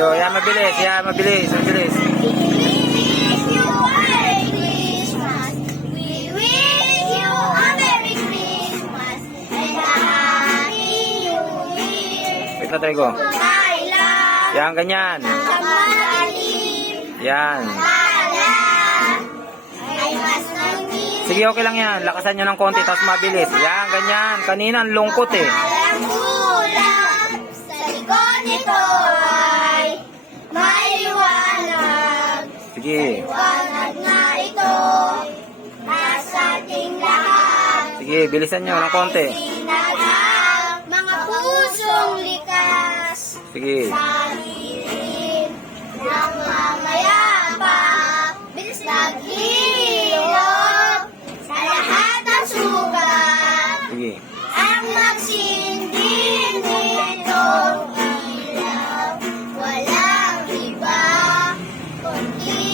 you. Yan, mabilis. Yan, mabilis. Mabilis. We wish you a Merry Christmas. We wish you a Merry Christmas and a Happy New Year. Wait na tayo ko. My love, Yan, ganyan. kamalim, Yan. pala, ay mas nangin. Sige, okay lang yan. Lakasan nyo ng konti, tapos mabilis. Yan, ganyan. Kanina, ang lungkot eh. Walang ulap sa likod nito ay may liwanag. Sige. Liwanag na ito nasa ating lahat. Sige, bilisan nyo ng konti. Sinagap mga pusong likas Sige. sa lilim ng mamayapa. Bilis naghihirap sa lahat ng sugat. Sige. Ang nagsindi nitong ilaw, walang iba kundi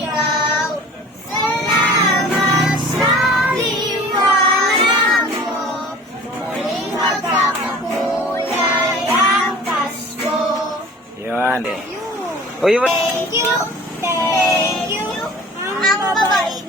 ikaw. Salamat sa liwanag mo, muling magkakakulay ang Pasko. Yan eh. Uy, Thank you, ang babait